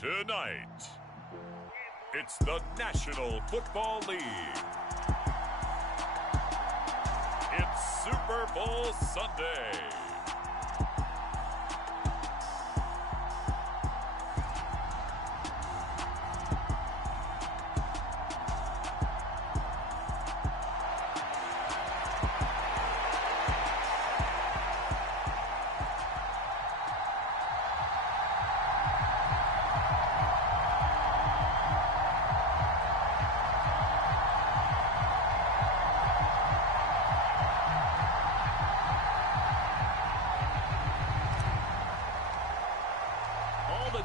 Tonight, it's the National Football League. It's Super Bowl Sunday.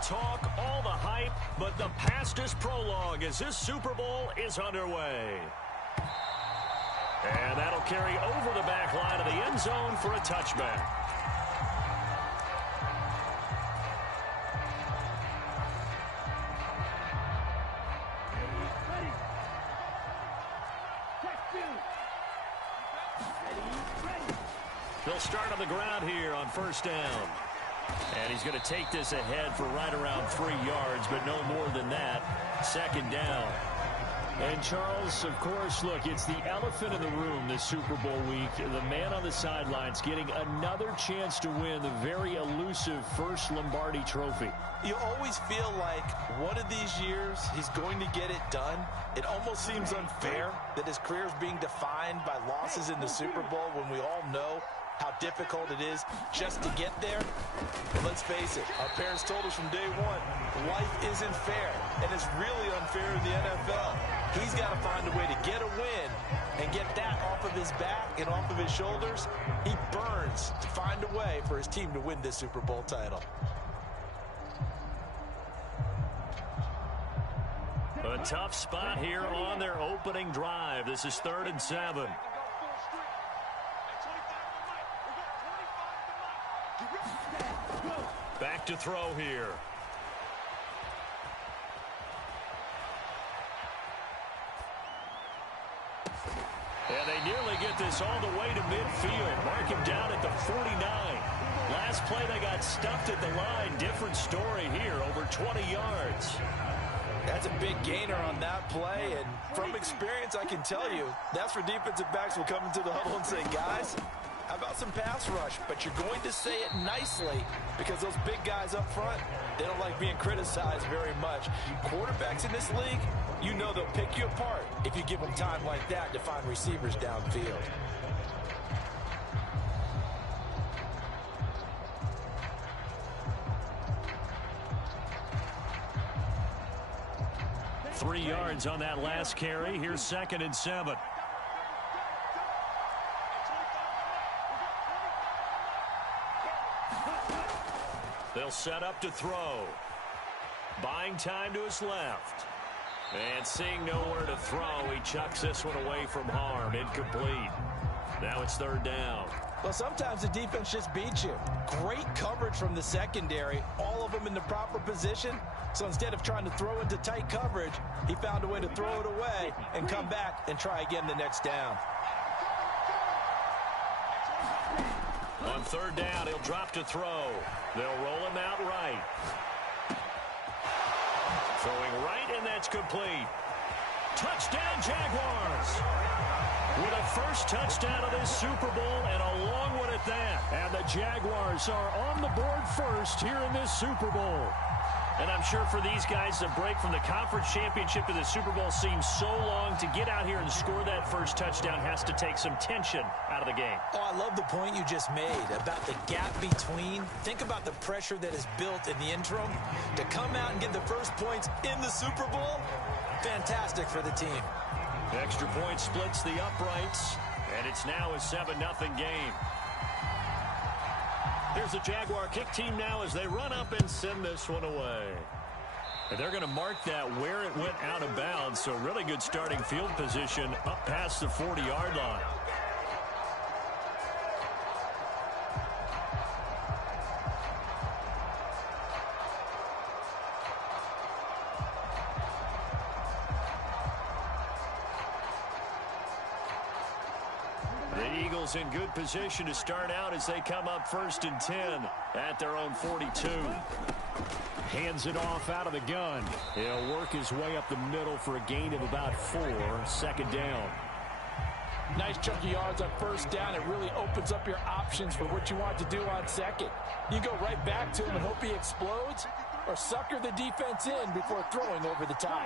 Talk, all the hype, but the past is prologue as this Super Bowl is underway. And that'll carry over the back line of the end zone for a touchback. They'll start on the ground here on first down. And he's going to take this ahead for right around 3 yards, but no more than that. Second down. And, Charles, of course, look, it's the elephant in the room this Super Bowl week. The man on the sidelines getting another chance to win the very elusive first Lombardi trophy. You always feel like one of these years he's going to get it done. It almost seems unfair that his career is being defined by losses in the Super Bowl when we all know how difficult it is just to get there. But let's face it, our parents told us from day one, life isn't fair, and it's really unfair in the NFL. He's got to find a way to get a win and get that off of his back and off of his shoulders. He burns to find a way for his team to win this Super Bowl title. A tough spot here on their opening drive. This is 3rd and 7. Back to throw here. And they nearly get this all the way to midfield. Mark him down at the 49. Last play they got stuffed at the line. Different story here, over 20 yards. That's a big gainer on that play, and from experience I can tell you, that's where defensive backs will come into the huddle and say, guys, how about some pass rush? But you're going to say it nicely because those big guys up front, they don't like being criticized very much. Quarterbacks in this league, you know they'll pick you apart if you give them time like that to find receivers downfield. Three yards on that last carry. Here's 2nd and 7. They'll set up to throw. Buying time to his left. And seeing nowhere to throw, he chucks this one away from harm. Incomplete. Now it's 3rd down. Well, sometimes the defense just beats you. Great coverage from the secondary. All of them in the proper position. So instead of trying to throw into tight coverage, he found a way to throw it away and come back and try again the next down. On 3rd down, he'll drop to throw. They'll roll him out right. Throwing right, and that's complete. Touchdown, Jaguars! With a first touchdown of this Super Bowl, and a long one at that. And the Jaguars are on the board first here in this Super Bowl. And I'm sure for these guys, the break from the conference championship to the Super Bowl seems so long. To get out here and score that first touchdown has to take some tension out of the game. Oh, I love the point you just made about the gap between. Think about the pressure that is built in the interim. To come out and get the first points in the Super Bowl, fantastic for the team. The extra point splits the uprights, and it's now a 7-0 game. Here's the Jaguar kick team now as they run up and send this one away. And they're going to mark that where it went out of bounds, so really good starting field position up past the 40-yard line. The Eagles in good position to start out as they come up 1st and 10 at their own 42. Hands it off out of the gun. He'll work his way up the middle for a gain of about 4. 2nd down. Nice chunky yards on 1st down. It really opens up your options for what you want to do on 2nd. You go right back to him and hope he explodes, or sucker the defense in before throwing over the top.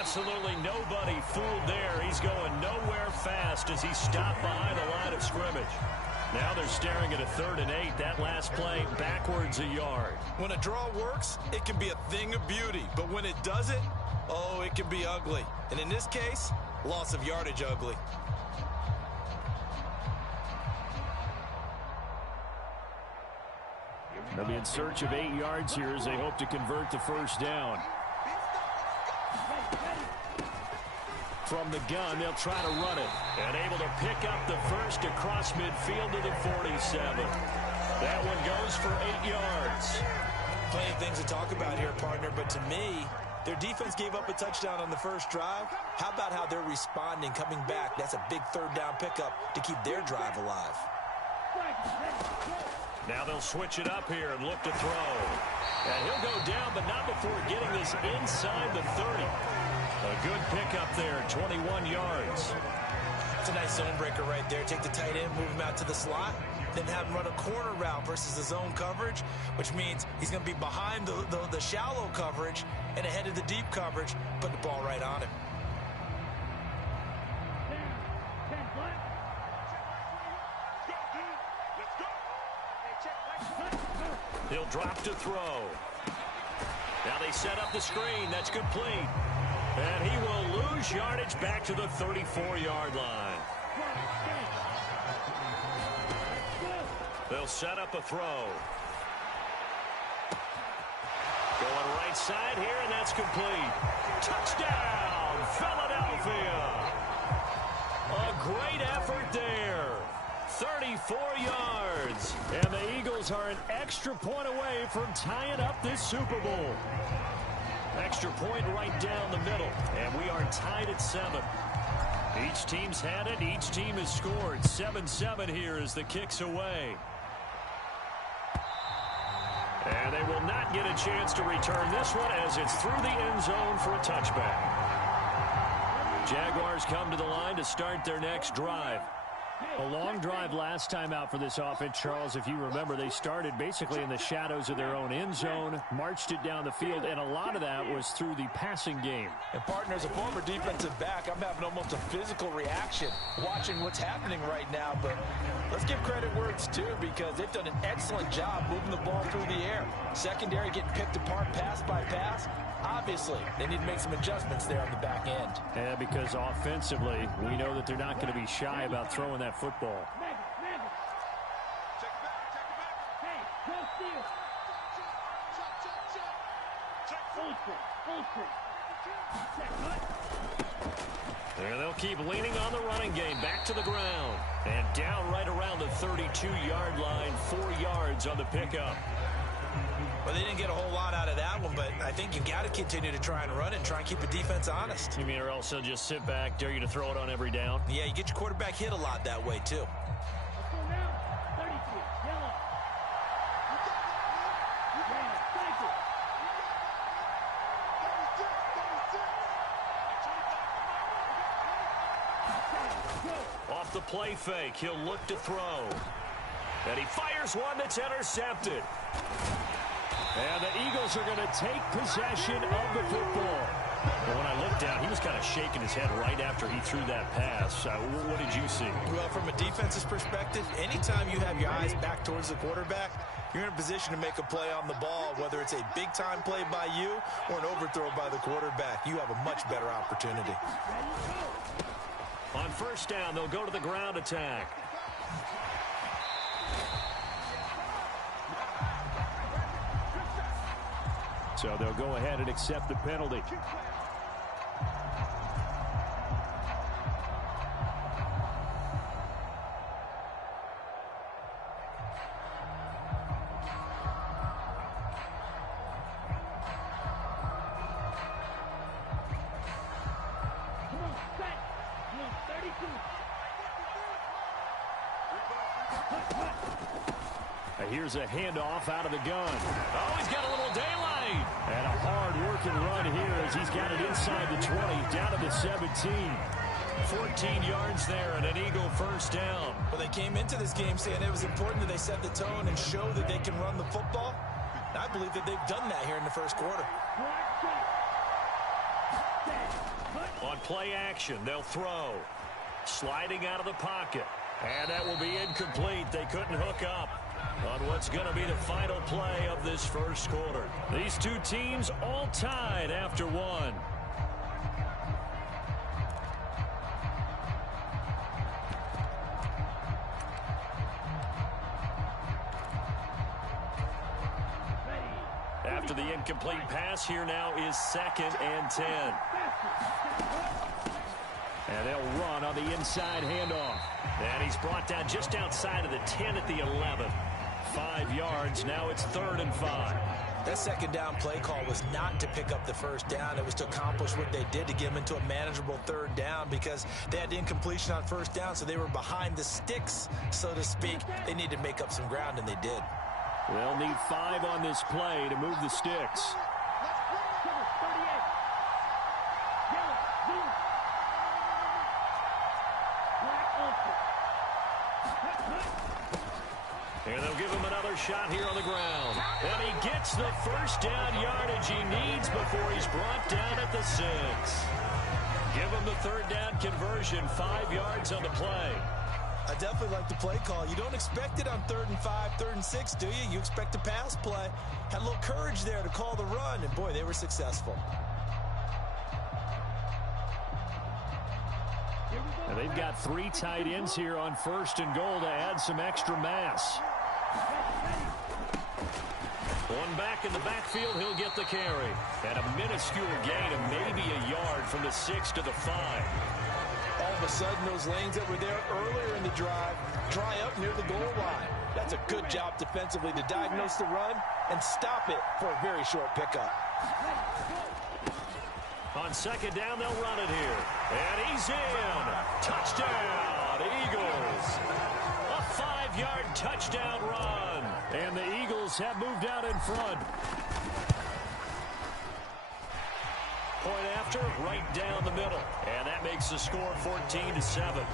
Absolutely nobody fooled there. He's going nowhere fast as he stopped behind the line of scrimmage. Now they're staring at a 3rd and 8. That last play backwards a yard. When a draw works, it can be a thing of beauty. But when it doesn't, oh, it can be ugly. And in this case, loss of yardage ugly. They'll be in search of 8 yards here as they hope to convert the 1st down. From the gun, they'll try to run it. And able to pick up the 1st across midfield to the 47. That one goes for 8 yards. Plenty of things to talk about here, partner, but to me, their defense gave up a touchdown on the 1st drive. How about how they're responding, coming back? That's a big 3rd down pickup to keep their drive alive. Now they'll switch it up here and look to throw. And he'll go down, but not before getting this inside the 30. A good pickup there, 21 yards. It's a nice zone breaker right there. Take the tight end, move him out to the slot, then have him run a corner route versus the zone coverage, which means he's going to be behind the shallow coverage and ahead of the deep coverage, put the ball right on him. He'll drop to throw. Now they set up the screen. That's complete. And he will lose yardage back to the 34-yard line. They'll set up a throw. Going right side here, and that's complete. Touchdown, Philadelphia. A great effort there. 34 yards. And the Eagles are an extra point away from tying up this Super Bowl. Extra point right down the middle. And we are tied at 7. Each team's had it. Each team has scored. 7-7 here as the kick's away. And they will not get a chance to return this one as it's through the end zone for a touchback. Jaguars come to the line to start their next drive. A long drive last time out for this offense, Charles. If you remember, they started basically in the shadows of their own end zone, marched it down the field, and a lot of that was through the passing game. And, partner, as a former defensive back, I'm having almost a physical reaction watching what's happening right now. But let's give credit where it's due because they've done an excellent job moving the ball through the air. Secondary getting picked apart pass by pass. Obviously, they need to make some adjustments there on the back end. Yeah, because offensively, we know that they're not going to be shy about throwing that football. And they'll keep leaning on the running game. Back to the ground. And down right around the 32-yard line. 4 yards on the pickup. Well, they didn't get a whole lot out of that one, but I think you got to continue to try and run and try and keep the defense honest. You mean or else they'll just sit back, dare you to throw it on every down? Yeah, you get your quarterback hit a lot that way, too. Off the play fake, he'll look to throw. And he fires one that's intercepted. And the Eagles are going to take possession of the football. But when I looked down, he was kind of shaking his head right after he threw that pass. What did you see? Well, from a defense's perspective, anytime you have your eyes back towards the quarterback, you're in a position to make a play on the ball, whether it's a big-time play by you or an overthrow by the quarterback. You have a much better opportunity. On first down, they'll go to the ground attack. So they'll go ahead and accept the penalty. Here's a handoff out of the gun. Oh, he's got a little daylight. And a hard-working run here as he's got it inside the 20, down to the 17. 14 yards there and an Eagle first down. Well, they came into this game saying it was important that they set the tone and show that they can run the football. And I believe that they've done that here in the first quarter. On play action, they'll throw. Sliding out of the pocket. And that will be incomplete. They couldn't hook up on what's going to be the final play of this first quarter. These two teams all tied after one. After the incomplete pass, here now is 2nd and 10. And they'll run on the inside handoff. And he's brought down just outside of the 10 at the 11. 5 yards. Now it's 3rd and 5. That second down play call was not to pick up the first down. It was to accomplish what they did, to get them into a manageable 3rd down, because they had the incompletion on first down, so they were behind the sticks, so to speak. They needed to make up some ground, and they did. They'll need 5 on this play to move the sticks. And they'll give him another shot here on the ground. And he gets the first down yardage he needs before he's brought down at the 6. Give him the 3rd down conversion, 5 yards on the play. I definitely like the play call. You don't expect it on 3rd and 5, 3rd and 6, do you? You expect a pass play. Had a little courage there to call the run, and boy, they were successful. And they've got 3 tight ends here on 1st and goal to add some extra mass. One back in the backfield, he'll get the carry. And a minuscule gain of maybe a yard from the 6 to the 5. All of a sudden, those lanes that were there earlier in the drive dry up near the goal line. That's a good job defensively to diagnose the run and stop it for a very short pickup. On 2nd down, they'll run it here. And he's in. Touchdown, Eagles. A 5-yard touchdown run. And the Eagles have moved out in front. Point after, right down the middle. And that makes the score 14-7.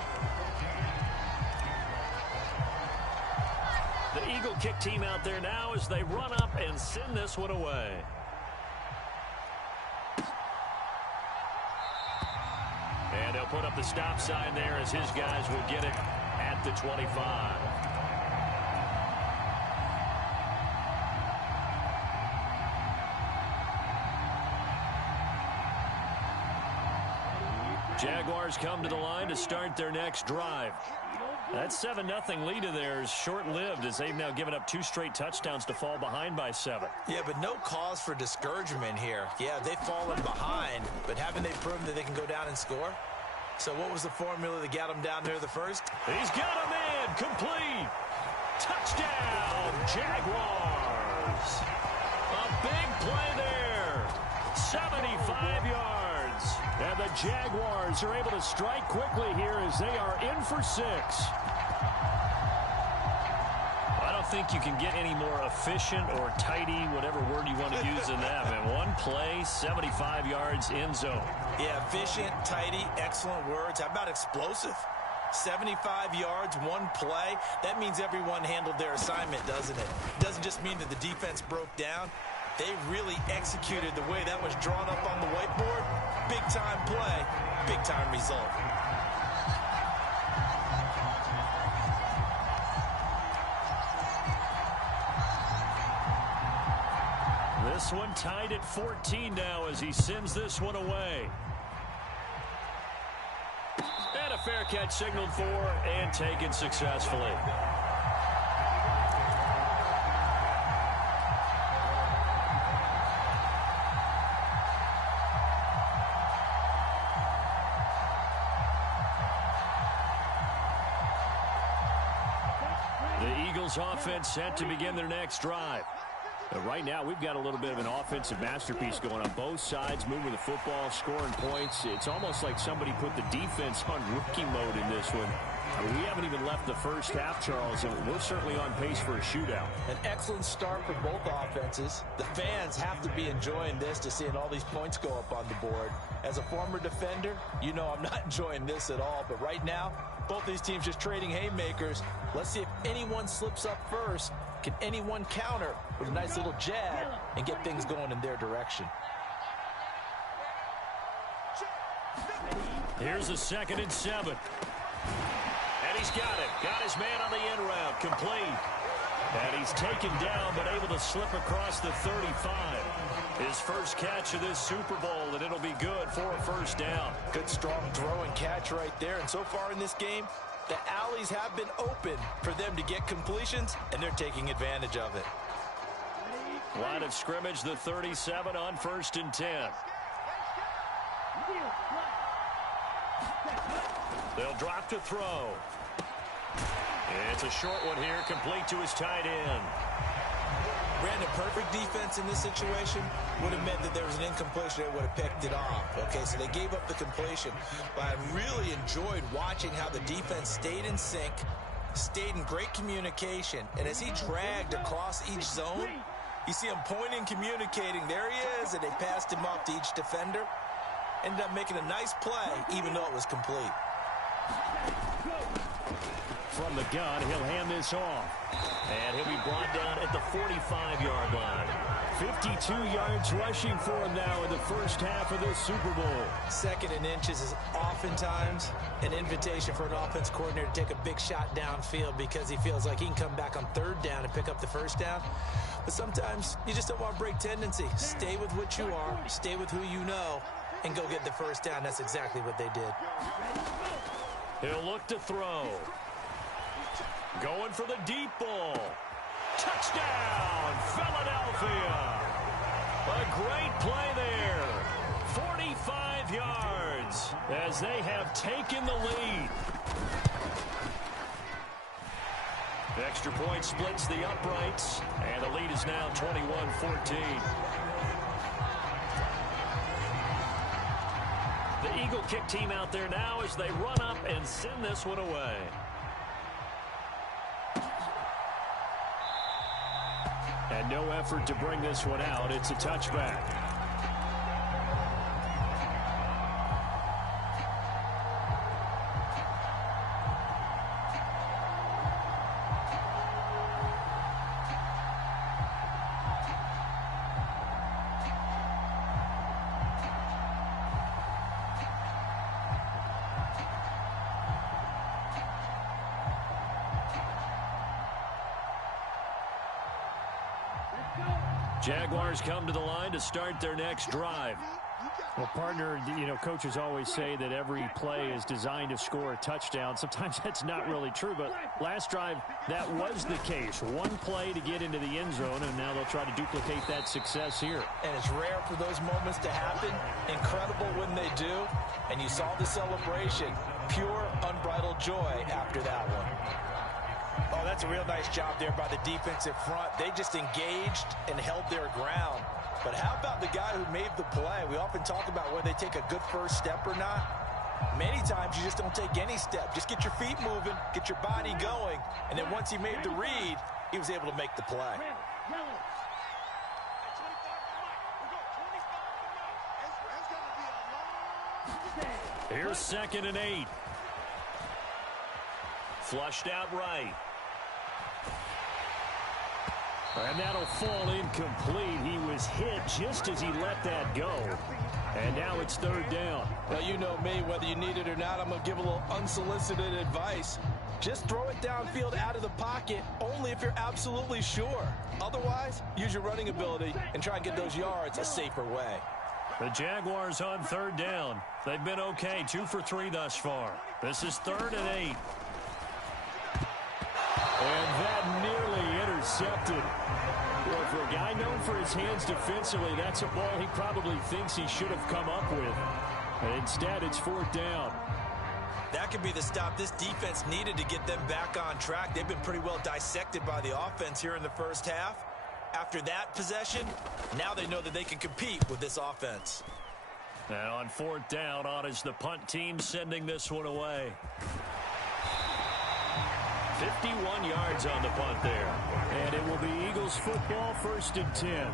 The Eagle kick team out there now as they run up and send this one away. And they'll put up the stop sign there as his guys will get it at the 25. Jaguars come to the line to start their next drive. That 7-0 lead of theirs short-lived as they've now given up 2 straight touchdowns to fall behind by 7. Yeah, but no cause for discouragement here. Yeah, they've fallen behind, but haven't they proven that they can go down and score? So what was the formula that got them down there the first? He's got him in. Complete. Touchdown, Jaguars. A big play there. 75 yards. And the Jaguars are able to strike quickly here as they are in for 6. I don't think you can get any more efficient or tidy, whatever word you want to use in that. Man, one play, 75 yards, end zone. Yeah, efficient, tidy, excellent words. How about explosive? 75 yards, one play. That means everyone handled their assignment, doesn't it? It doesn't just mean that the defense broke down. They really executed the way that was drawn up on the whiteboard. Big-time play, big-time result. This one tied at 14 now as he sends this one away. And a fair catch signaled for and taken successfully. The Eagles offense set to begin their next drive. But right now, we've got a little bit of an offensive masterpiece going on both sides, moving the football, scoring points. It's almost like somebody put the defense on rookie mode in this one. We haven't even left the first half, Charles, and we're certainly on pace for a shootout. An excellent start for both offenses. The fans have to be enjoying this to seeing all these points go up on the board. As a former defender, you know I'm not enjoying this at all. But right now, both these teams just trading haymakers. Let's see if anyone slips up first. Can anyone counter with a nice little jab and get things going in their direction? Here's a 2nd and 7. And he's got it. Got his man on the end route. Complete. And he's taken down, but able to slip across the 35. His first catch of this Super Bowl, and it'll be good for a first down. Good, strong throw and catch right there. And so far in this game, the alleys have been open for them to get completions, and they're taking advantage of it. Line of scrimmage, the 37 on 1st and 10. They'll drop to throw. It's a short one here, complete to his tight end. Brandon, perfect defense in this situation would have meant that there was an incompletion. They would have picked it off. Okay, so they gave up the completion. But I really enjoyed watching how the defense stayed in sync, stayed in great communication. And as he dragged across each zone, you see him pointing, communicating. There he is, and they passed him off to each defender. Ended up making a nice play, even though it was complete. From the gun, he'll hand this off. And he'll be brought down at the 45-yard line. 52 yards rushing for him now in the first half of this Super Bowl. 2nd and inches is oftentimes an invitation for an offense coordinator to take a big shot downfield because he feels like he can come back on 3rd down and pick up the first down. But sometimes you just don't want to break tendency. Stay with what you are, stay with who you know, and go get the first down. That's exactly what they did. He'll look to throw. Going for the deep ball. Touchdown, Philadelphia. A great play there. 45 yards as they have taken the lead. The extra point splits the uprights, and the lead is now 21-14. The Eagle kick team out there now as they run up and send this one away. And no effort to bring this one out. It's a touchback. Jaguars come to the line to start their next drive. Well, partner, you know, coaches always say that every play is designed to score a touchdown. Sometimes that's not really true, but last drive, that was the case. One play to get into the end zone, and now they'll try to duplicate that success here. And it's rare for those moments to happen. Incredible when they do. And you saw the celebration. Pure, unbridled joy after that one. Oh, that's a real nice job there by the defensive front. They just engaged and held their ground. But how about the guy who made the play? We often talk about whether they take a good first step or not. Many times you just don't take any step. Just get your feet moving, get your body going, and then once he made the read, he was able to make the play. Here's 2nd and 8. Flushed out right. And that'll fall incomplete. He was hit just as he let that go. And now it's 3rd down. Well, you know me, whether you need it or not, I'm going to give a little unsolicited advice. Just throw it downfield out of the pocket only if you're absolutely sure. Otherwise, use your running ability and try and get those yards a safer way. The Jaguars on 3rd down. They've been okay, 2 for 3 thus far. This is 3rd and 8. And that nearly intercepted. Well, for a guy known for his hands defensively, that's a ball he probably thinks he should have come up with. And instead, it's 4th down. That could be the stop this defense needed to get them back on track. They've been pretty well dissected by the offense here in the first half. After that possession, now they know that they can compete with this offense. And on 4th down, on is the punt team sending this one away. 51 yards on the punt there. And it will be Eagles football, 1st and 10.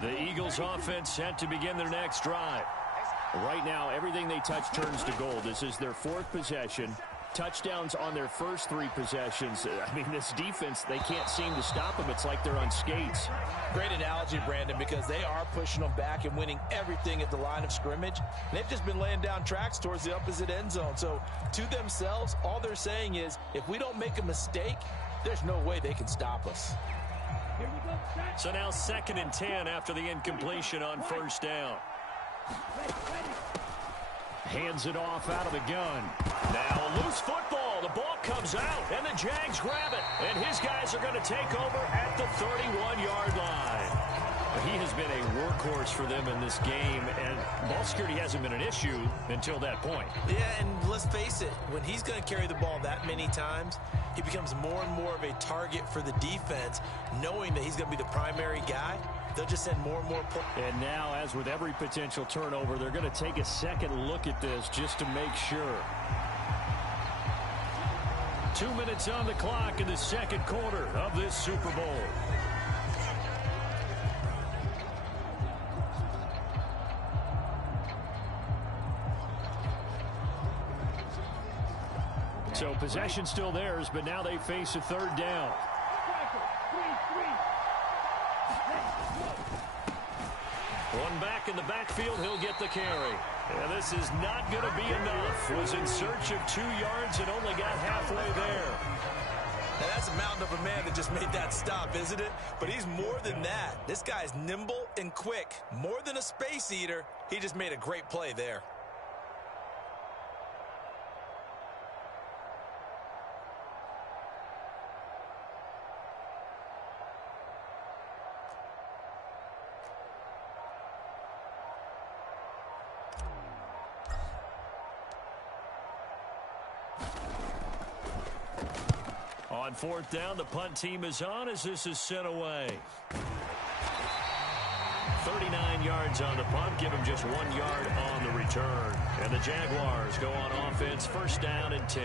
The Eagles offense set to begin their next drive. Right now, everything they touch turns to gold. This is their 4th possession. Touchdowns on their first 3 possessions. I mean, this defense, they can't seem to stop them. It's like they're on skates. Great analogy, Brandon, because they are pushing them back and winning everything at the line of scrimmage. They've just been laying down tracks towards the opposite end zone. So to themselves, all they're saying is, if we don't make a mistake, there's no way they can stop us. So now 2nd and 10 after the incompletion on 1st down. Hands it off out of the gun. Now a loose football. The ball comes out, and the Jags grab it. And his guys are going to take over at the 31-yard line. He has been a workhorse for them in this game, and ball security hasn't been an issue until that point. Yeah, and let's face it, when he's going to carry the ball that many times, he becomes more and more of a target for the defense, knowing that he's going to be the primary guy. They'll just send more and more. And now, as with every potential turnover, they're going to take a second look at this just to make sure. 2 minutes on the clock in the 2nd quarter of this Super Bowl. So possession still theirs, but now they face a 3rd down. One back in the backfield, he'll get the carry. And this is not going to be enough. Was in search of 2 yards and only got halfway there. Now that's a mountain of a man that just made that stop, isn't it? But he's more than that. This guy's nimble and quick. More than a space eater, he just made a great play there. On 4th down, the punt team is on as this is sent away. 39 yards on the punt, give him just 1 yard on the return. And the Jaguars go on offense, 1st down and 10.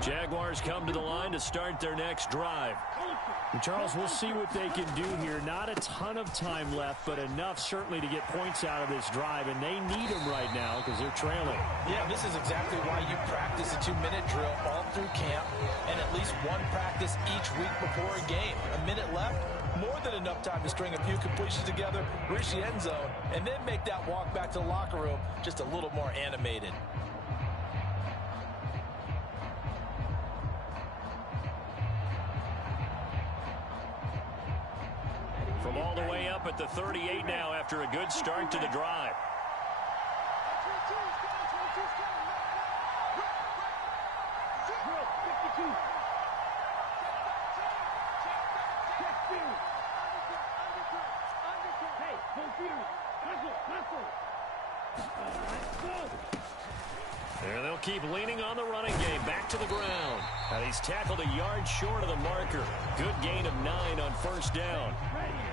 Jaguars come to the line to start their next drive. And Charles, we'll see what they can do here. Not a ton of time left, but enough certainly to get points out of this drive, and they need them right now because they're trailing. Yeah, this is exactly why you practice a 2-minute drill all through camp and at least one practice each week before a game. A minute left, more than enough time to string a few completions together, reach the end zone, and then make that walk back to the locker room just a little more animated. From all the way up at the 38 now after a good start to the drive. There they'll keep leaning on the running game. Back to the ground. And he's tackled a yard short of the marker. Good gain of 9 on 1st down.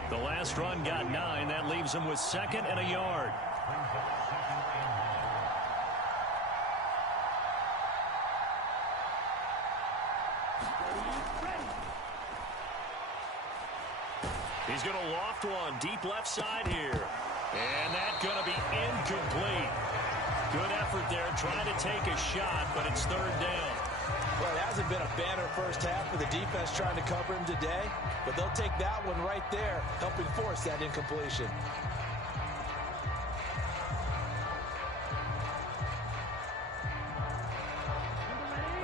The last run got 9. That leaves him with 2nd and a yard. He's going to loft one deep left side here. And that's going to be incomplete. Good effort there trying to take a shot, but it's 3rd down. Well, it hasn't been a banner first half for the defense trying to cover him today, but they'll take that one right there, helping force that incompletion.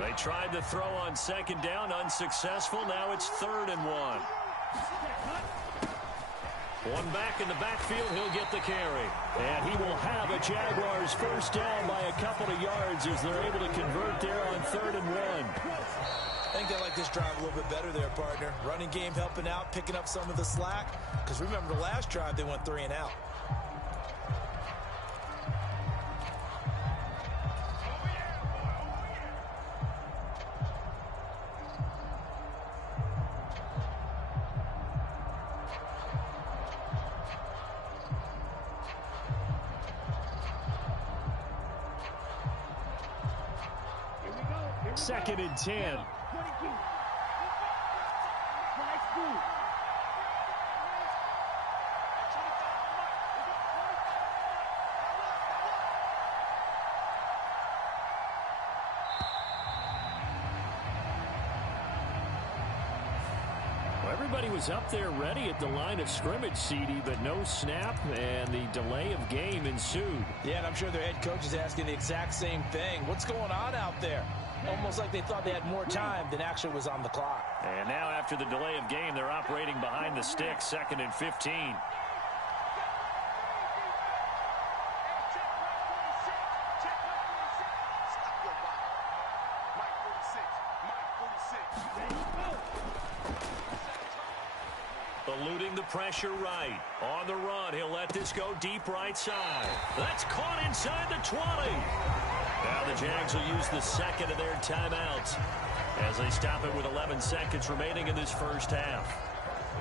They tried the throw on second down, unsuccessful. Now it's 3rd and 1. One back in the backfield, he'll get the carry. And he will have a Jaguars first down by a couple of yards as they're able to convert there on 3rd and 1. I think they like this drive a little bit better there, partner. Running game helping out, picking up some of the slack. Because remember, the last drive, they went 3 and out. Second and 10. Everybody was up there ready at the line of scrimmage, CD, but no snap, and the delay of game ensued. Yeah, and I'm sure their head coach is asking the exact same thing. What's going on out there? Almost like they thought they had more time than actually was on the clock. And now after the delay of game, they're operating behind the sticks, 2nd and 15. Eluding the pressure right. On the run, he'll let this go deep right side. That's caught inside the 20. Now the Jags will use the second of their timeouts as they stop it with 11 seconds remaining in this first half.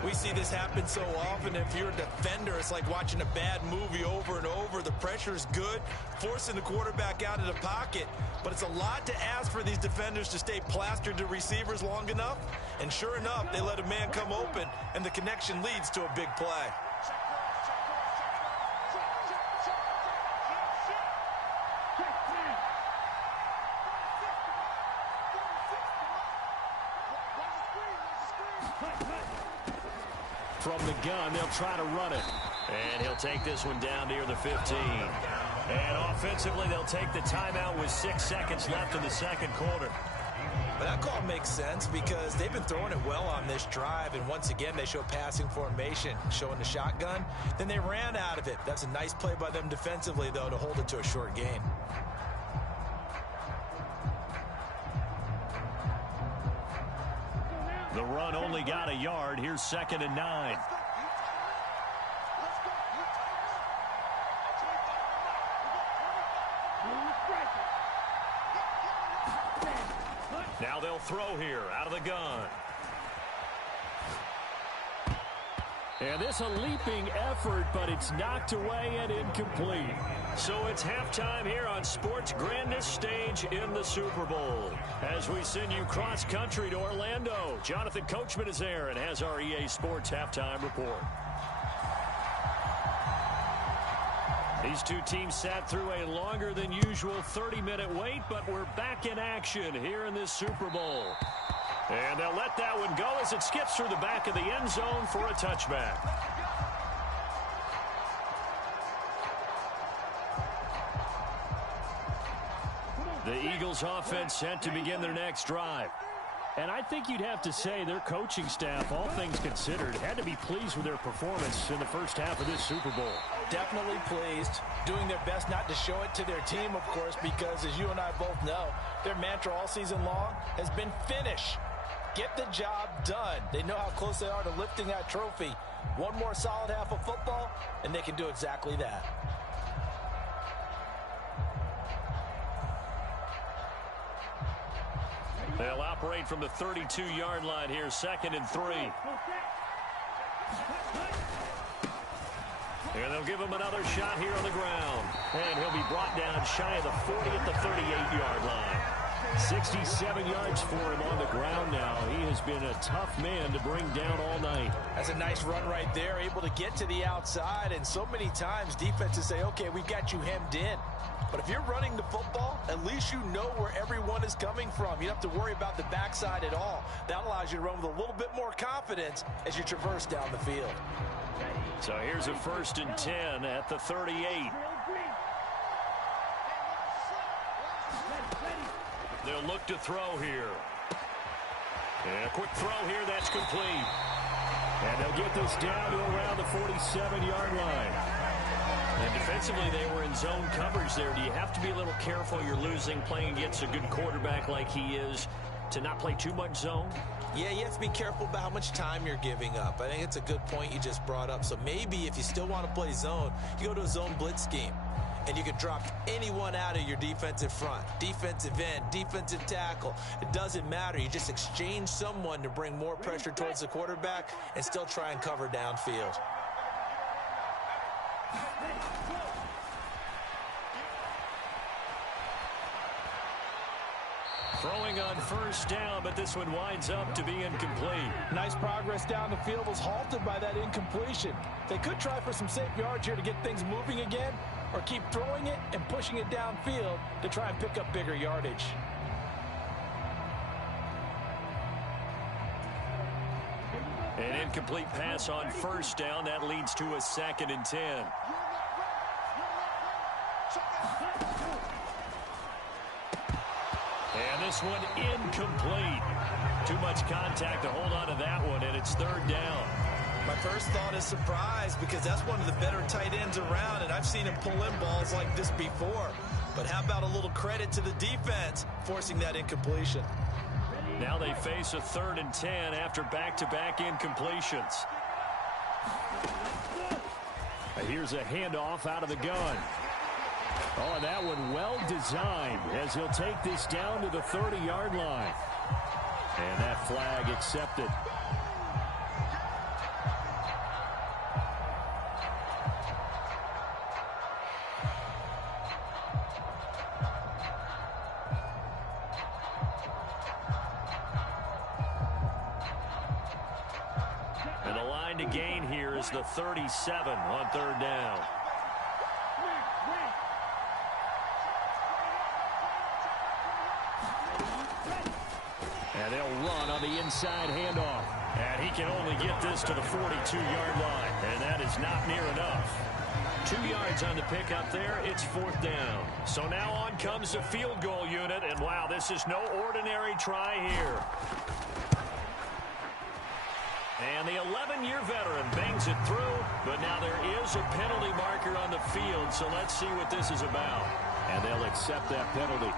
We see this happen so often. If you're a defender, it's like watching a bad movie over and over. The pressure is good, forcing the quarterback out of the pocket. But it's a lot to ask for these defenders to stay plastered to receivers long enough. And sure enough, they let a man come open, and the connection leads to a big play. From the gun, they'll try to run it. And he'll take this one down near the 15. And offensively, they'll take the timeout with 6 seconds left in the second quarter. But that call makes sense because they've been throwing it well on this drive. And once again, they show passing formation, showing the shotgun. Then they ran out of it. That's a nice play by them defensively, though, to hold it to a short gain. The run only got a yard. Here's 2nd and 9. Now they'll throw here out of the gun. And this a leaping effort, but it's knocked away and incomplete. So it's halftime here on sports' grandest stage in the Super Bowl. As we send you cross-country to Orlando, Jonathan Coachman is there and has our EA Sports halftime report. These two teams sat through a longer than usual 30-minute wait, but we're back in action here in this Super Bowl. And they'll let that one go as it skips through the back of the end zone for a touchback. The Eagles offense set to begin their next drive. And I think you'd have to say their coaching staff, all things considered, had to be pleased with their performance in the first half of this Super Bowl. Definitely pleased, doing their best not to show it to their team, of course, because as you and I both know, their mantra all season long has been finish. Get the job done. They know how close they are to lifting that trophy. One more solid half of football, and they can do exactly that. They'll operate from the 32-yard line here, 2nd and 3. And they'll give him another shot here on the ground. And he'll be brought down shy of the 40 at the 38-yard line. 67 yards for him on the ground now. He has been a tough man to bring down all night. That's a nice run right there, able to get to the outside. And so many times defenses say, okay, we've got you hemmed in. But if you're running the football, at least you know where everyone is coming from. You don't have to worry about the backside at all. That allows you to run with a little bit more confidence as you traverse down the field. So here's a 1st and 10 at the 38. They'll look to throw here. And a quick throw here, that's complete. And they'll get this down to around the 47-yard line. And defensively, they were in zone coverage there. Do you have to be a little careful? You're losing, playing against a good quarterback like he is, to not play too much zone? Yeah, you have to be careful about how much time you're giving up. I think it's a good point you just brought up. So maybe if you still want to play zone, you go to a zone blitz scheme. And you can drop anyone out of your defensive front. Defensive end, defensive tackle. It doesn't matter. You just exchange someone to bring more pressure towards the quarterback and still try and cover downfield. Throwing on first down, but this one winds up to be incomplete. Nice progress down the field, was halted by that incompletion. They could try for some safe yards here to get things moving again, or keep throwing it and pushing it downfield to try and pick up bigger yardage. An incomplete pass on first down. That leads to a 2nd and 10. And this one incomplete. Too much contact to hold on to that one, and it's 3rd down. My first thought is surprise, because that's one of the better tight ends around, and I've seen him pull in balls like this before. But how about a little credit to the defense forcing that incompletion? Now they face a 3rd and 10 after back-to-back incompletions. Here's a handoff out of the gun. Oh, and that one well designed as he'll take this down to the 30-yard line. And that flag accepted. And the line to gain here is the 37 on 3rd down. And they'll run on the inside handoff. And he can only get this to the 42-yard line. And that is not near enough. 2 yards on the pickup there. It's 4th down. So now on comes the field goal unit. And wow, this is no ordinary try here. And the 11-year veteran bangs it through. But now there is a penalty marker on the field. So let's see what this is about. And they'll accept that penalty.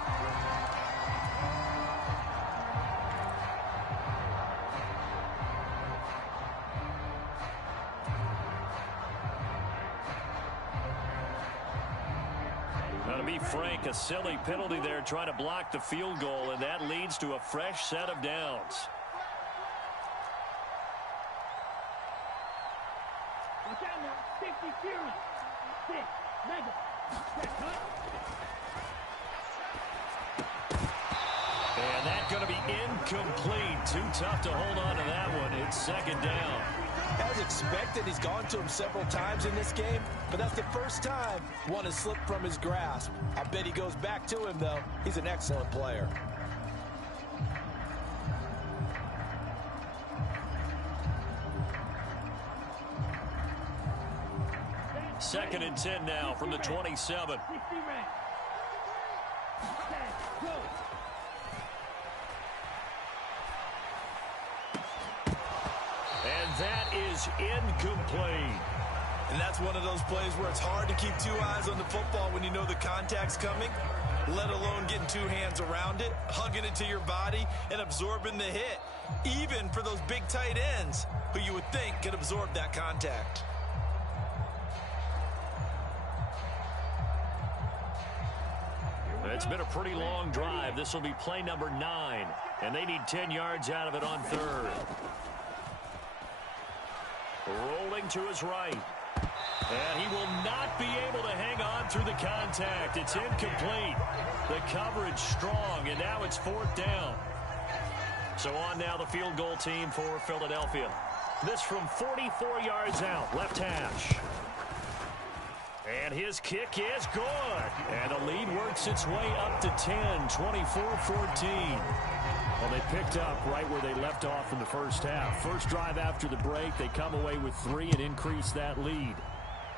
To be frank, a silly penalty there trying to block the field goal, and that leads to a fresh set of downs. And that's going to be incomplete. Too tough to hold on to that one. It's 2nd down. As expected, he's gone to him several times in this game, but that's the first time one has slipped from his grasp. I bet he goes back to him, though. He's an excellent player. Second and 10 now from the 27. And that is incomplete. And that's one of those plays where it's hard to keep 2 eyes on the football when you know the contact's coming, let alone getting 2 hands around it, hugging it to your body, and absorbing the hit, even for those big tight ends who you would think could absorb that contact. It's been a pretty long drive. This will be play number 9, and they need 10 yards out of it on 3rd. Rolling to his right. And he will not be able to hang on through the contact. It's incomplete. The coverage strong, and now it's 4th down. So on now the field goal team for Philadelphia. This from 44 yards out, left hash. And his kick is good. And the lead works its way up to 10, 24-14. Well, they picked up right where they left off in the first half. First drive after the break, they come away with 3 and increase that lead.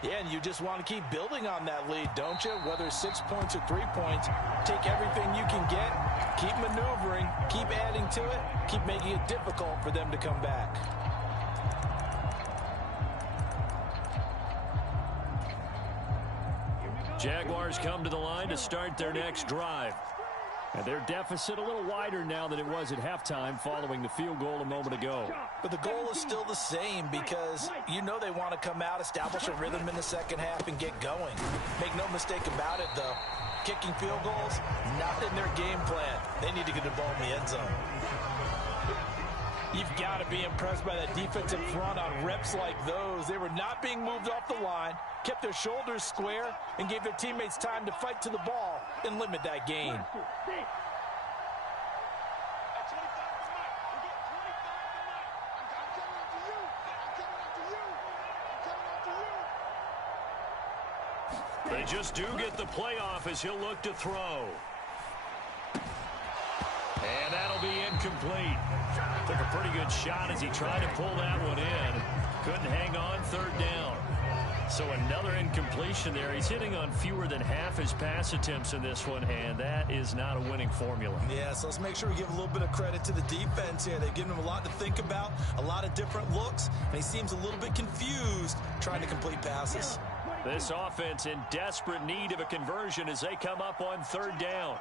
Yeah, and you just want to keep building on that lead, don't you? Whether it's 6 points or 3 points, take everything you can get, keep maneuvering, keep adding to it, keep making it difficult for them to come back. Jaguars come to the line to start their next drive. And their deficit a little wider now than it was at halftime following the field goal a moment ago. But the goal is still the same because you know they want to come out, establish a rhythm in the second half, and get going. Make no mistake about it, though. Kicking field goals, not in their game plan. They need to get the ball in the end zone. You've got to be impressed by that defensive front on reps like those. They were not being moved off the line, kept their shoulders square, and gave their teammates time to fight to the ball and limit that gain. They just do get the playoff as he'll look to throw. And that'll be incomplete. Took a pretty good shot as he tried to pull that one in. Couldn't hang on, third down. So another incompletion there. He's hitting on fewer than half his pass attempts in this one, and that is not a winning formula. Yeah, so let's make sure we give a little bit of credit to the defense here. They've given him a lot to think about, a lot of different looks, and he seems a little bit confused trying to complete passes. This offense in desperate need of a conversion as they come up on third down.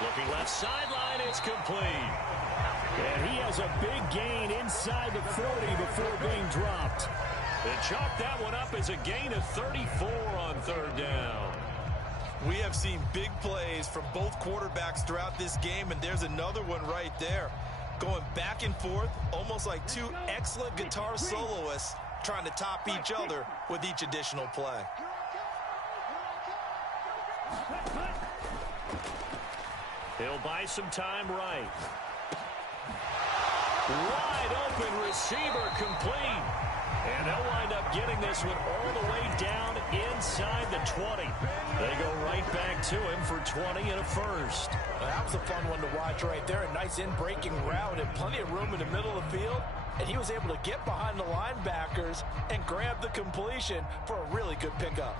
Looking left sideline, it's complete. And he has a big gain inside the 40 before being dropped. They chalk that one up as a gain of 34 on third down. We have seen big plays from both quarterbacks throughout this game, and there's another one right there. Going back and forth, almost like two excellent guitar soloists trying to top each other with each additional play. He'll buy some time right. Wide open receiver complete. And they'll wind up getting this one all the way down inside the 20. They go right back to him for 20 and a first. Well, that was a fun one to watch right there. A nice in-breaking route and plenty of room in the middle of the field. And he was able to get behind the linebackers and grab the completion for a really good pickup.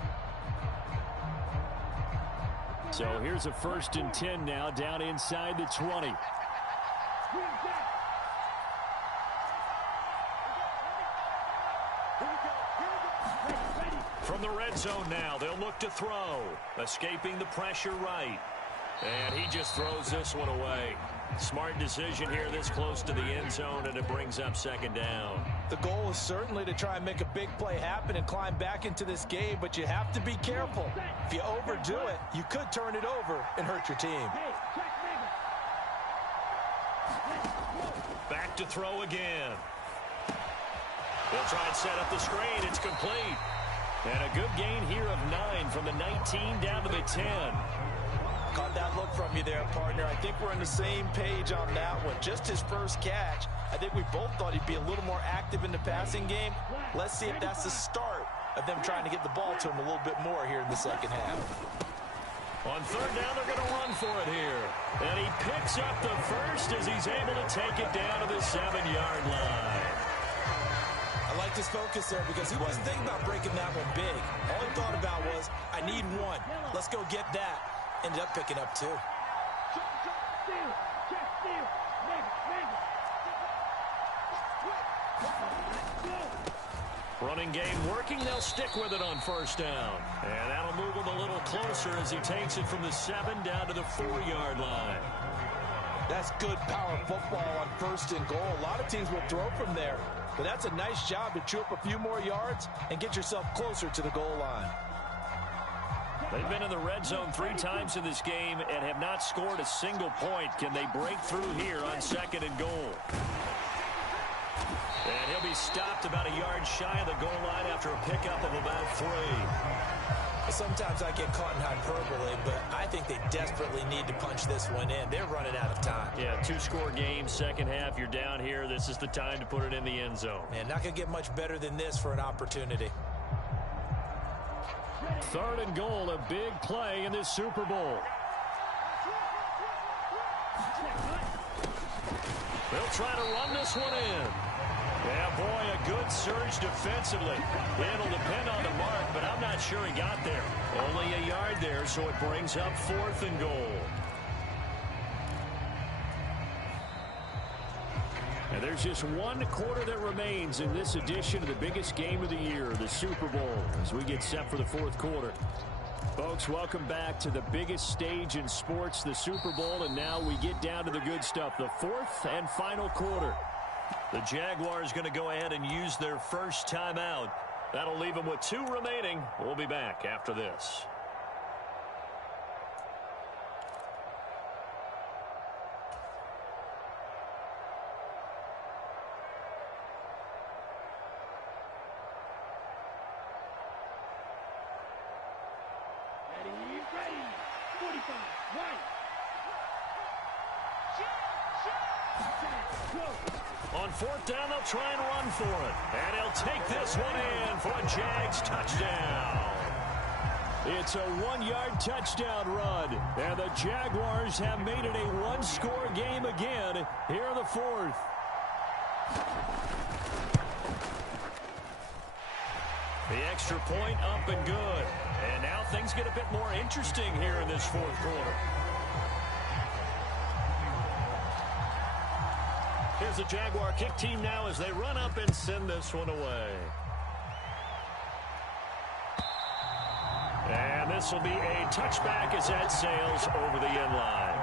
So here's a 1st and 10 now down inside the 20. From the red zone now, they'll look to throw. Escaping the pressure right. And he just throws this one away. Smart decision here this close to the end zone, and it brings up 2nd down. The goal is certainly to try and make a big play happen and climb back into this game, but you have to be careful. If you overdo it, you could turn it over and hurt your team. Back to throw again. They'll try and set up the screen. It's complete. And a good gain here of 9 from the 19 down to the 10. Caught that look from you there, partner. I think we're on the same page on that one. Just his first catch. I think we both thought he'd be a little more active in the passing game. Let's see if that's the start of them trying to get the ball to him a little bit more here in the second half. On third down, they're going to run for it here. And he picks up the first as he's able to take it down to the 7-yard line. I like his focus there because he wasn't thinking about breaking that one big. All he thought about was, I need one. Let's go get that. Ended up picking up 2. Running game working. They'll stick with it on 1st down. And that'll move him a little closer as he takes it from the 7 down to the 4-yard line. That's good power football on 1st and goal. A lot of teams will throw from there. But that's a nice job to chew up a few more yards and get yourself closer to the goal line. They've been in the red zone 3 times in this game and have not scored a single point. Can they break through here on 2nd and goal? And he'll be stopped about a yard shy of the goal line after a pickup of about 3. Sometimes I get caught in hyperbole, but I think they desperately need to punch this one in. They're running out of time. Yeah, two-score game, second half, you're down here. This is the time to put it in the end zone. Man, not going to get much better than this for an opportunity. Third and goal, a big play in this Super Bowl. They'll try to run this one in. Yeah, boy, a good surge defensively. It'll depend on the mark, but I'm not sure he got there. Only a yard there, so it brings up fourth and goal. And there's just one quarter that remains in this edition of the biggest game of the year, the Super Bowl, as we get set for the fourth quarter. Folks, welcome back to the biggest stage in sports, the Super Bowl, and now we get down to the good stuff, the fourth and final quarter. The Jaguars going to go ahead and use their first timeout. That'll leave them with 2 remaining. We'll be back after this. On fourth down, they'll try and run for it. And he'll take this one in for a Jags touchdown. It's a 1-yard touchdown run. And the Jaguars have made it a one-score game again here in the fourth. The extra point up and good. And now things get a bit more interesting here in this fourth quarter. Here's the Jaguar kick team now as they run up and send this one away. And this will be a touchback as that sails over the end line.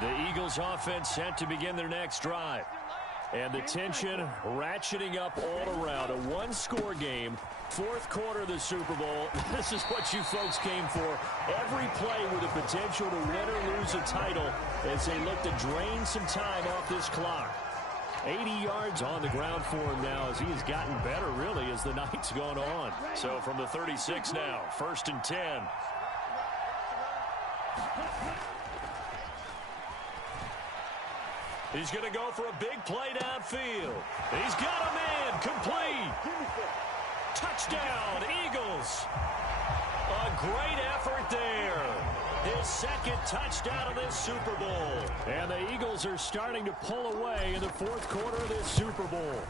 The Eagles offense set to begin their next drive. And the tension ratcheting up all around. A one-score game, fourth quarter of the Super Bowl. This is what you folks came for. Every play with the potential to win or lose a title as they look to drain some time off this clock. 80 yards on the ground for him now as he has gotten better, really, as the night's gone on. So from the 36 now, 1st and 10. He's going to go for a big play downfield. He's got a man complete. Touchdown, Eagles. A great effort there. His second touchdown of this Super Bowl. And the Eagles are starting to pull away in the fourth quarter of this Super Bowl.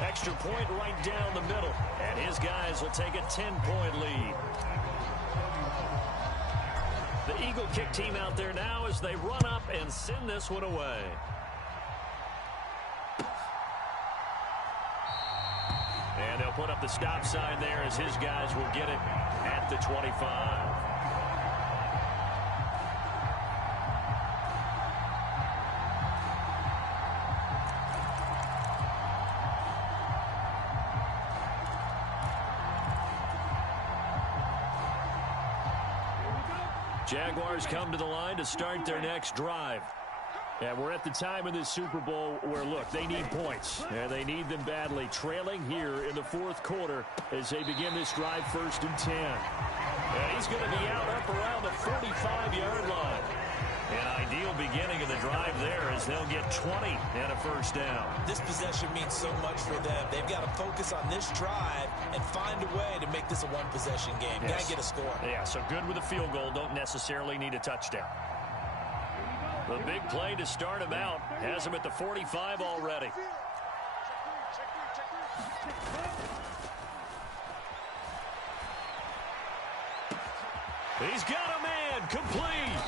Extra point right down the middle. And his guys will take a 10-point lead. The Eagle kick team out there now as they run up and send this one away. And they'll put up the stop sign there as his guys will get it at the 25. Jaguars come to the line to start their next drive. And we're at the time in this Super Bowl where, look, they need points. And they need them badly. Trailing here in the fourth quarter as they begin this drive 1st and 10. And he's going to be out up around the 45-yard line. An ideal beginning of the drive there as they'll get 20 and a first down. This possession means so much for them. They've got to focus on this drive and find a way to make this a one-possession game. Yes. Got to get a score. Yeah, so good with a field goal. Don't necessarily need a touchdown. The big play to start him out has him at the 45 already. He's got a man complete.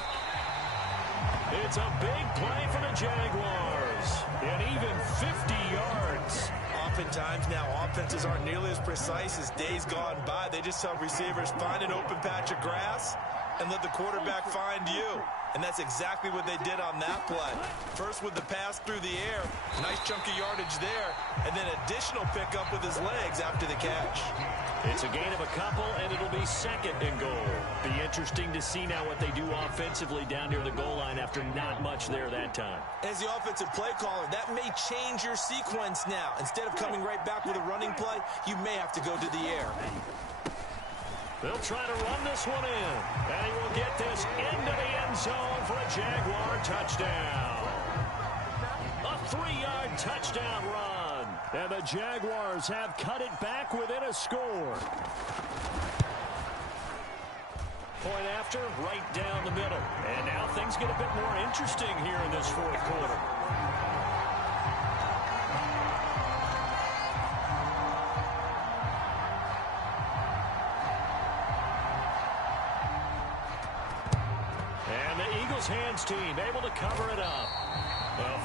It's a big play for the Jaguars. And even 50 yards. Oftentimes now offenses aren't nearly as precise as days gone by. They just saw receivers find an open patch of grass and let the quarterback find you. And that's exactly what they did on that play. First with the pass through the air, nice chunk of yardage there, and then additional pickup with his legs after the catch. It's a gain of a couple, and it'll be second and goal. Be interesting to see now what they do offensively down near the goal line after not much there that time. As the offensive play caller, that may change your sequence now. Instead of coming right back with a running play, you may have to go to the air. They'll try to run this one in, and he will get this into the end zone for a Jaguar touchdown. A 3-yard touchdown run, and the Jaguars have cut it back within a score. Point after, right down the middle. And now things get a bit more interesting here in this fourth quarter. Hands team able to cover it up.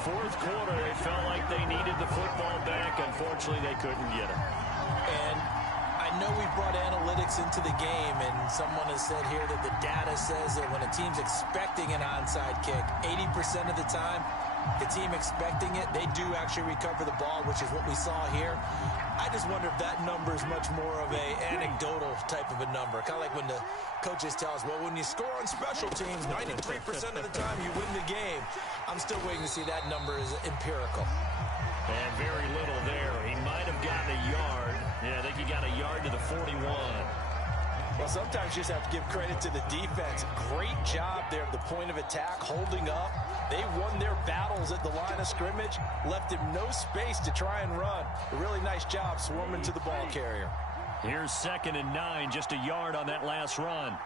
Fourth quarter, it felt like they needed the football back. Unfortunately, they couldn't get it. And I know we brought analytics into the game, and someone has said here that the data says that when a team's expecting an onside kick, 80% of the time, the team expecting it, they do actually recover the ball, which is what we saw here. I just wonder if that number is much more of a anecdotal type of a number. Kind of like when the coaches tell us, well, when you score on special teams, 93% of the time you win the game. I'm still waiting to see that number is empirical. And very little there. He might have gotten a yard. Yeah, I think he got a yard to the 41. Well, sometimes you just have to give credit to the defense. Great job there at the point of attack, holding up. They won their battles at the line of scrimmage, left him no space to try and run. A really nice job swarming to the ball carrier. Here's 2nd and 9, just a yard on that last run.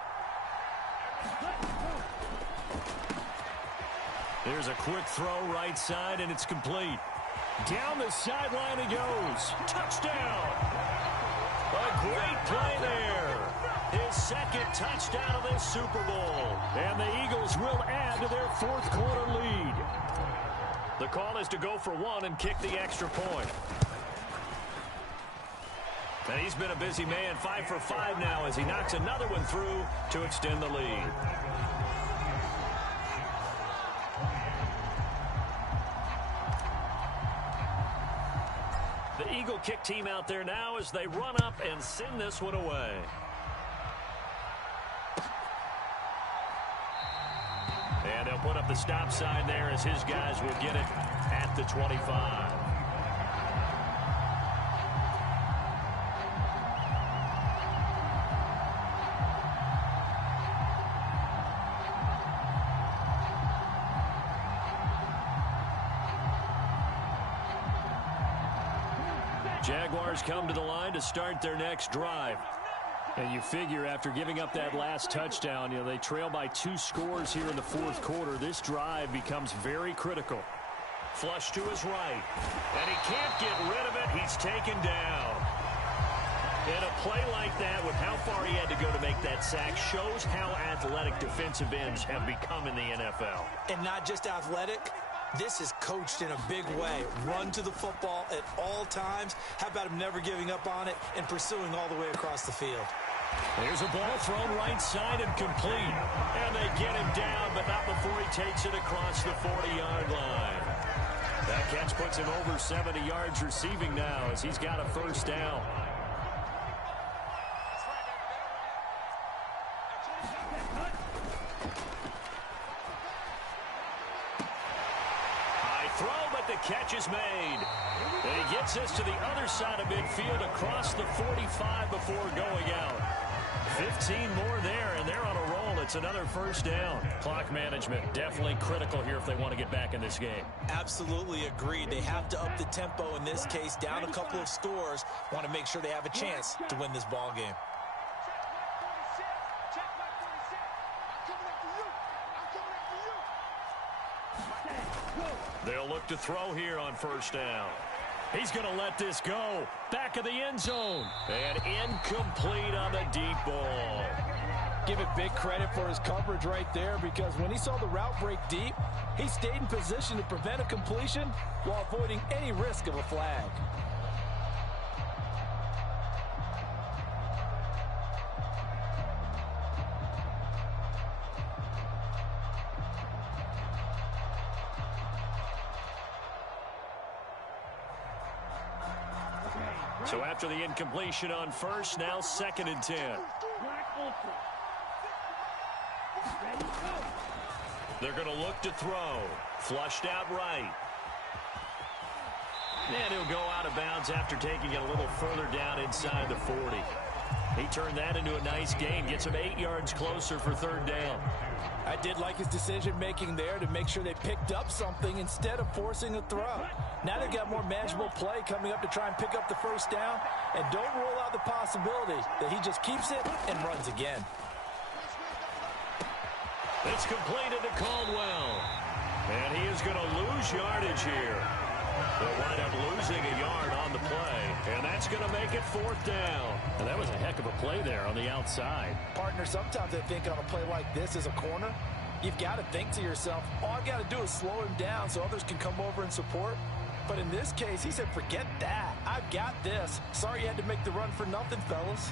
There's a quick throw right side, and it's complete. Down the sideline he goes. Touchdown! A great play there. His 2nd touchdown of this Super Bowl. And the Eagles will add to their fourth quarter lead. The call is to go for one and kick the extra point. And he's been a busy man, 5 for 5 now as he knocks another one through to extend the lead. The Eagle kick team out there now as they run up and send this one away. And they'll put up the stop sign there as his guys will get it at the 25. Jaguars come to the line to start their next drive. And you figure after giving up that last touchdown, they trail by 2 scores here in the fourth quarter. This drive becomes very critical. Flush to his right. And he can't get rid of it. He's taken down. And a play like that with how far he had to go to make that sack shows how athletic defensive ends have become in the NFL. And not just athletic. This is coached in a big way. Run to the football at all times. How about him never giving up on it and pursuing all the way across the field? There's a ball thrown right side and complete. And they get him down, but not before he takes it across the 40-yard line. That catch puts him over 70 yards receiving now as he's got a first down. Catch is made. And he gets us to the other side of midfield across the 45 before going out. 15 more there, and they're on a roll. It's another first down. Clock management definitely critical here if they want to get back in this game. Absolutely agreed. They have to up the tempo in this case, down a couple of scores. Want to make sure they have a chance to win this ball game. They'll look to throw here on first down. He's going to let this go. Back of the end zone. And incomplete on the deep ball. Give it big credit for his coverage right there because when he saw the route break deep, he stayed in position to prevent a completion while avoiding any risk of a flag. So after the incompletion on first, now 2nd and 10. They're going to look to throw. Flushed out right. And he'll go out of bounds after taking it a little further down inside the 40. He turned that into a nice gain. Gets him 8 yards closer for 3rd down. I did like his decision-making there to make sure they picked up something instead of forcing a throw. Now they've got more manageable play coming up to try and pick up the 1st down. And don't rule out the possibility that he just keeps it and runs again. It's completed to Caldwell. And he is going to lose yardage here. They'll wind up losing a yard on the play, and that's going to make it 4th down. And that was a heck of a play there on the outside. Partner, sometimes I think on a play like this as a corner, you've got to think to yourself, all I've got to do is slow him down so others can come over and support. But in this case, he said, forget that. I've got this. Sorry you had to make the run for nothing, fellas.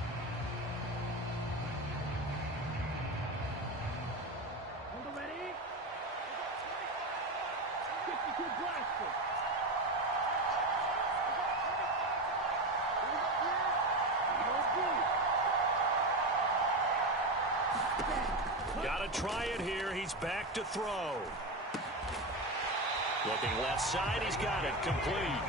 Try it here. He's back to throw. Looking left side. He's got it. Complete.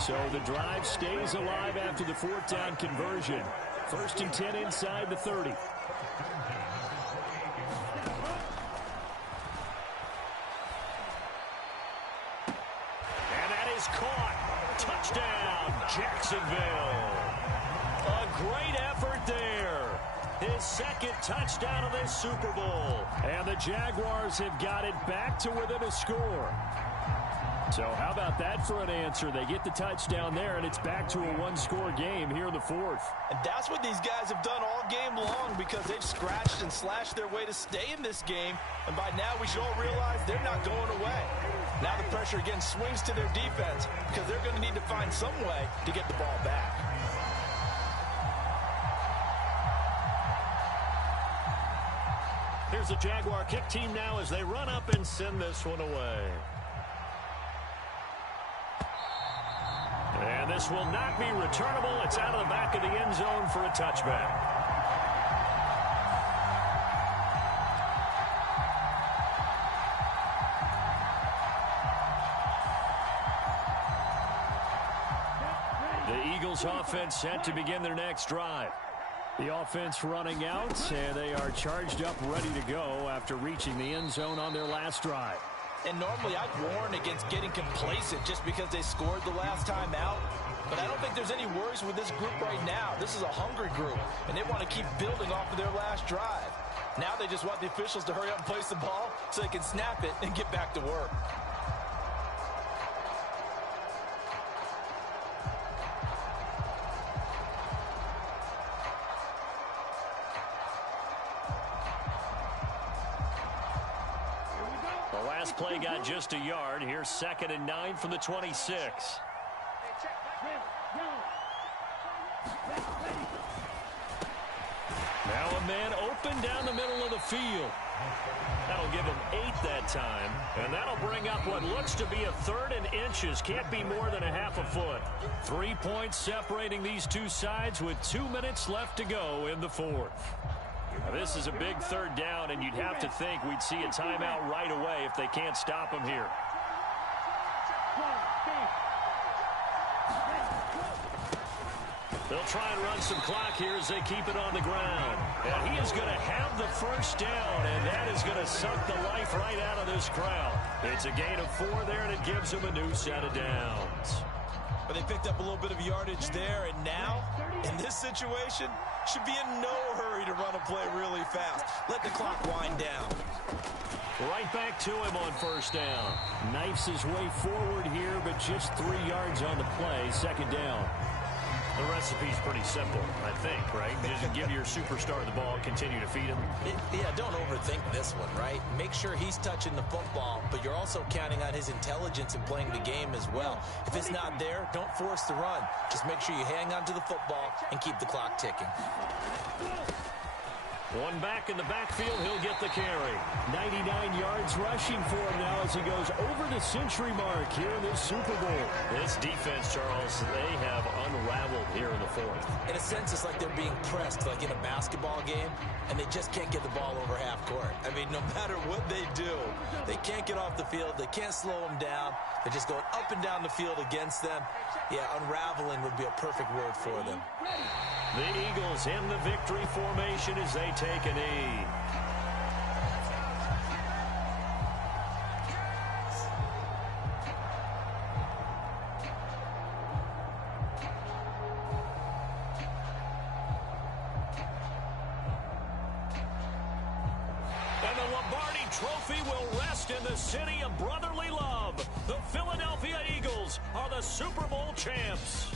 So the drive stays alive after the 4th down conversion. 1st and 10 inside the 30. And that is caught. Touchdown, Jacksonville. A great effort there. His 2nd touchdown of this Super Bowl. And the Jaguars have got it back to within a score. So how about that for an answer? They get the touchdown there, and it's back to a 1-score game here in the 4th. And that's what these guys have done all game long because they've scratched and slashed their way to stay in this game. And by now we should all realize they're not going away. Now the pressure again swings to their defense because they're going to need to find some way to get the ball back. Here's the Jaguar kick team now as they run up and send this one away. And this will not be returnable. It's out of the back of the end zone for a touchback. The Eagles offense set to begin their next drive. The offense running out, and they are charged up, ready to go after reaching the end zone on their last drive. And normally I'd warn against getting complacent just because they scored the last time out. But I don't think there's any worries with this group right now. This is a hungry group, and they want to keep building off of their last drive. Now they just want the officials to hurry up and place the ball so they can snap it and get back to work. Play got just a yard. Here's 2nd and 9 from the 26. Now a man open down the middle of the field. That'll give him 8 that time. And that'll bring up what looks to be a 3rd and inches. Can't be more than a half a foot. 3 points separating these two sides with 2 minutes left to go in the 4th. Now, this is a big 3rd down, and you'd have to think we'd see a timeout right away if they can't stop him here. They'll try and run some clock here as they keep it on the ground. And he is going to have the 1st down, and that is going to suck the life right out of this crowd. It's a gain of 4 there, and it gives them a new set of downs. But they picked up a little bit of yardage there, and now, in this situation, should be in no hurry to run a play really fast. Let the clock wind down. Right back to him on 1st down. Knifes his way forward here, but just 3 yards on the play. 2nd down. The recipe's pretty simple, I think, right? Just give your superstar the ball, continue to feed him. Yeah, don't overthink this one, right? Make sure he's touching the football, but you're also counting on his intelligence in playing the game as well. If it's not there, don't force the run. Just make sure you hang on to the football and keep the clock ticking. One back in the backfield, he'll get the carry. 99 yards rushing for him now as he goes over the century mark here in this Super Bowl. This defense, Charles, they have unraveled here in the fourth. In a sense, it's like they're being pressed, like in a basketball game, and they just can't get the ball over half court. I mean, no matter what they do, they can't get off the field. They can't slow them down. They're just going up and down the field against them. Yeah, unraveling would be a perfect word for them. The Eagles in the victory formation as they take a knee. And the Lombardi Trophy will rest in the city of brotherly love. The Philadelphia Eagles are the Super Bowl champs.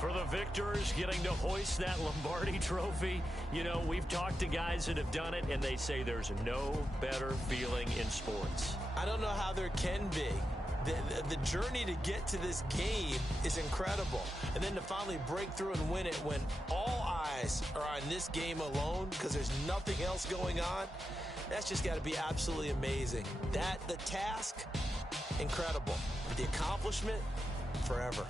For the victors getting to hoist that Lombardi Trophy, you know, we've talked to guys that have done it, and they say there's no better feeling in sports. I don't know how there can be. The journey to get to this game is incredible. And then to finally break through and win it when all eyes are on this game alone because there's nothing else going on, that's just got to be absolutely amazing. The task, incredible. But the accomplishment, forever.